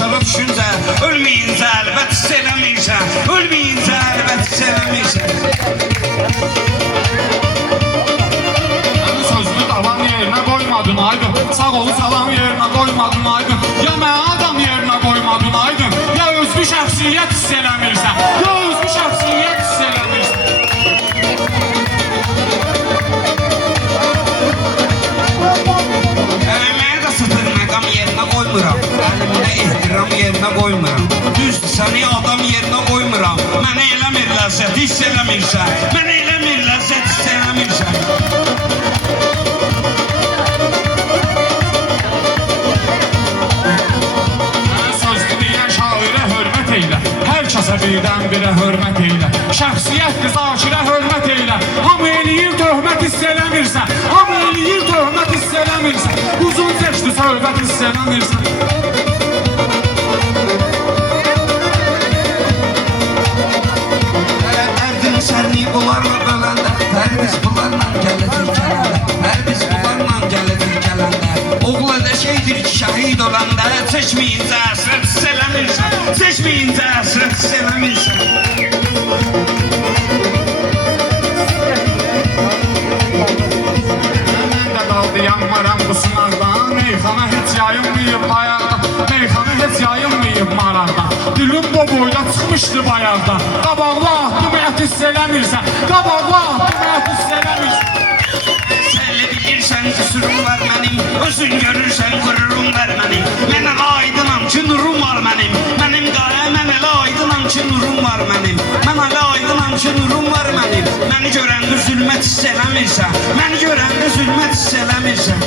çalıb düşüncə, ölməyincə əlbət hiss eləmirsən, ölməyincə əlbət hiss eləmirsən. Mənim sözümü davam yerinə qoymadın aydın, sağ olu salam yerinə qoymadın aydın, ya mən adam yerinə qoymadın aydın, ya özgü şəxsiyyət hiss eləmirsən, ya özgü şəxsiyyət hiss eləmirsən. Mənə də sıfır məqam yerinə qoymuram, əlimdə ehtiram yerinə qoymuram. Düzdür, səni adam yerinə qoymuram, mənə eləmir ləzzət hiss eləmirsən, mənə eləmir ləzzət hiss eləmirsən. Hər kəsə birdən birə hörmət eylə, şəxsiyyətdir zakirə hörmət eylə. Hamı eləyir töhmət hiss eləmirsən, hamı eləyir töhmət hiss eləmirsən, uzun çəkdi söhbət hiss eləmirsən. Dərdin sənliyi bunlarla böləndə, hər biz bunlarla gəlidir gələndə, hər biz bunlarla gəlidir gələndə. Oğul elə şeydir ki, şəhid öləndə, çəkməyincə əsrət hiss eləmirsən, çəkməyincə əsrət hiss eləmirsən. Mən də qaldı yanmaram bu sınaqdan, meyxana heç yayınmayıb ayaqdan, meyxana heç yayınmayıb maraqdan. Dilim bu boyda çıxmışdı bayaqdan, qabaqlı ahdımı ət hiss eləmirsən, qabaqlı ahdımı ət hiss eləmirsən. Sənlə bilirsən qüsurum var mənim, özün görürsən qürurum var mənim. Mən elə aydınam ki, nurum var mənim, mənim qaya mən elə aydınam ki, nurum var mənim. Mən elə aydınam ki, nurum var mənim. Məni görəndə zülmət hiss eləmirsən, məni görəndə zülmət hiss eləmirsən.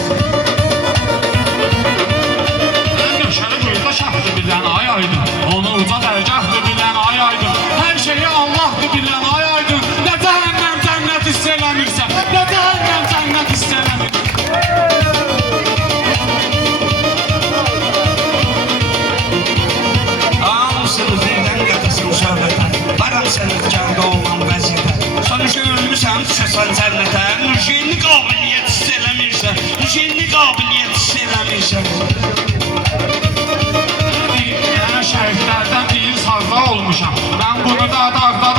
Mən yaşarı boyda şahdı bilən ay aydın, onu uca dərgahdı bilən ay aydın, hər şeyi Allahdı bilən ay aydın. Nə cəhənnəm cənnət hiss eləmirsən, nə cəhənnəm cənnət hiss eləmirsən. Hamısını zildən qədəsin söhbətə, varam sənətkarda olan vəziyyətə. Sonuçta ölmüsən, düşəsən cənnətə, müşeyni qabiliyyət hiss eləmirsən, müşeyni qabiliyyət hiss eləmirsən. Şəhidlərdən deyil sazda olmuşam, mən bunu da dağda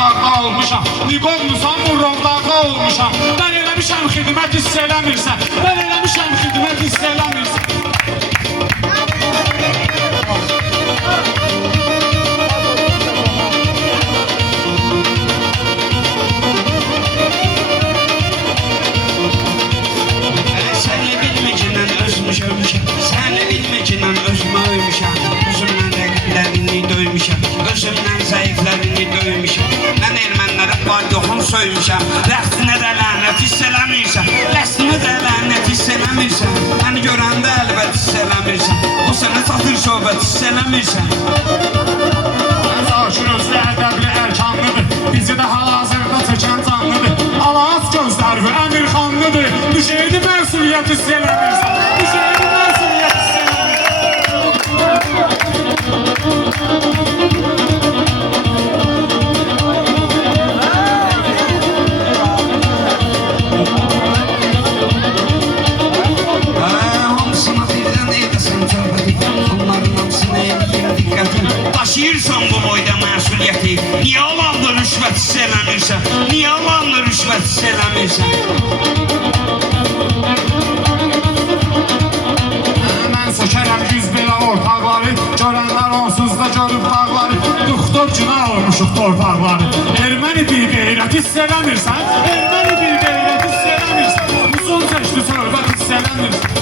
olmuşam, Niqovlusan Murrovdağda olmuşam. Mən eləmişəm xidmət hiss eləmirsən, mən eləmişəm xidmət hiss eləmirsən. Sənlə bilməklə özmüşəm, sənlə bilməklə özümə öymüşəm. Özümlə rəqiblərini döymüşəm, özümlə zəiflərini döymüşəm. Mən ermənilərin var yoxunu söymüşəm, rəxtinə də lənət hiss eləmirsən, rəxtinə də lənət hiss eləmirsən. Məni görəndə əlbət hiss eləmirsən, bu sənə çatır söhbət hiss eləmirsən. Zakir özlü ədəbli ərkanlıdır, bizi də hal-hazırda çəkən canlıdır. Alaz gözlərvi əmirxanlıdır, düşeydi məsuliyyət hiss eləmirsən, düşeydi məsuliyyət hiss Hamısına birdən edəsən söhbəti, bunların hamısına eləyim diqqəti. Daşıyırsan bu boyda məsuliyyəti, niyə alanda rüşvət hiss eləmirsən, niyə alanda rüşvət hiss eləmirsən? Mən sökərəm yüz belə ortaqları, görənlər onsuz da görüb dağları, doktor günah olmuşuq torpaqları. Erməni bir qeyrət hiss eləmirsən, erməni bir qeyrət hiss eləmirsən, uzun çəkdi söhbət hiss eləmirsən.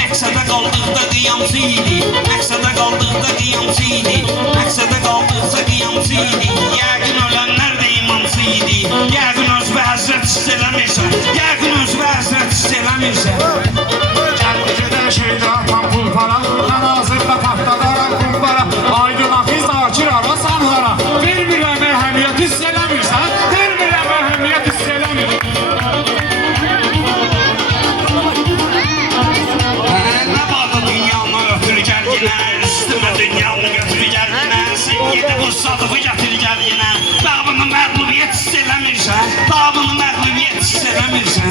Məqsədə qaldıqda qiyamçı idi, məqsədə qaldıqda qiyamçı idi, məqsədə qaldıqda qiyamçı idi. Yəqin ölənlər də imamçı idi, yəqin öz və həzrət hiss eləmirsən, yəqin öz və həzrət hiss eləmirsən. Gəldi gedən şeydə atan pul para, mən hazırda partladaraq kumbara, aydın afiz zakir ara sanlara, vermirəm əhəmiyyət hiss eləmirsən, vermirəm əhəmiyyət hiss Yavuz Sadıqı gətir gəl yenə. Daha bunu məğlubiyyət hiss eləmirsən. Daha bunu məğlubiyyət hiss eləmirsən.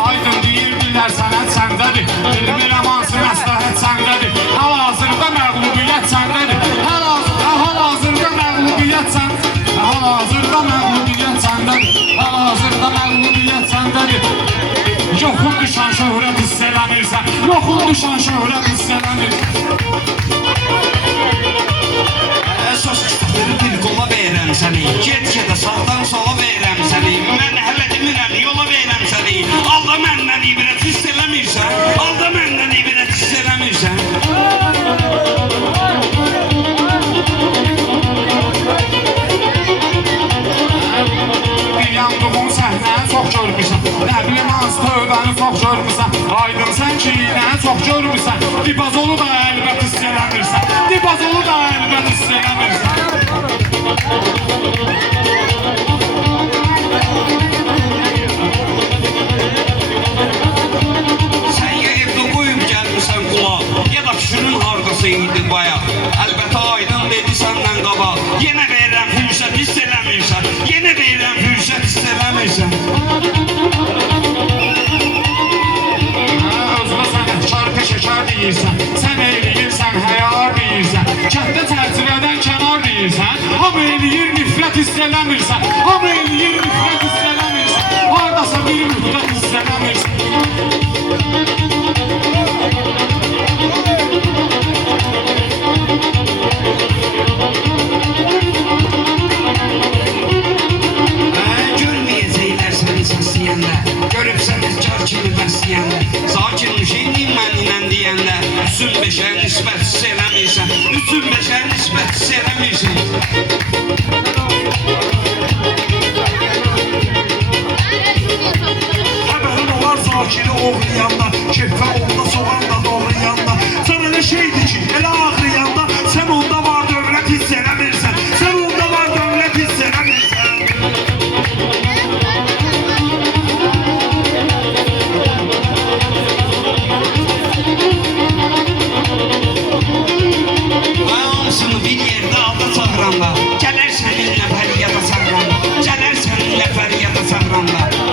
Aydın deyirdilər sənət səndədir. Bilmirəm hansı məsləhət səndədir. Hal-hazırda məğlubiyyət səndədir. Hal-hazırda məğlubiyyət səndədir. Hal-hazırda məğlubiyyət səndədir. Hal-hazırda məğlubiyyət səndədir. Yoxun düşən şöhrət hiss eləmirsən. Yoxun düşən şöhrət hiss eləmirsən. Əsas kitabları bir qola verirəm səni. Get-gedə sağdan sola verirəm səni. Mən hələ demirəm, yola verirəm səni. Allah məndən ibrət hiss eləmirsən. Allah məndən ibrət hiss eləmirsən. Bir yandığın səhnəni çox görmüşsən. Nə bilim hansı tövbəni çox görmüşsən. Aydın sən ki nə çox görmüşsən. Dibazolu da əlbət hiss eləmirsən. Dibazolu da əlbət hiss eləmirsən. Sən ya evdə qoyub gəlmirsən qulaq, ya da kişinin hardası idi bayaq. Əlbəttə Aydın dedi səndən qabaq. Yenə verirəm fürsət hiss eləmirsən. Yenə verirəm fürsət hiss eləmirsən. Özünə sənətkar peşəkar deyirsən. Sən eləyirsən həyar deyirsən. Kəndə çərçivədən kənar deyirsən. Hamı eləyir nifrət hiss eləmirsən. Hamı eləyir nifrət hiss eləmirsən. Hardasa bir müddət hiss eləmirsən. Görməyəcəklər səni səsləyəndə. Görüb sənətkar kimi bəsləyəndə. Zakirmiş eynim mən ilə deyəndə. Üstün beşə nisbət hiss eləmirsən. Üstün beşə nisbət hiss eləmirsən. Həbərin olar zakiri oğrayanda, kefə olda soğan da doğrayanda. Sana nə şeydi ki, elə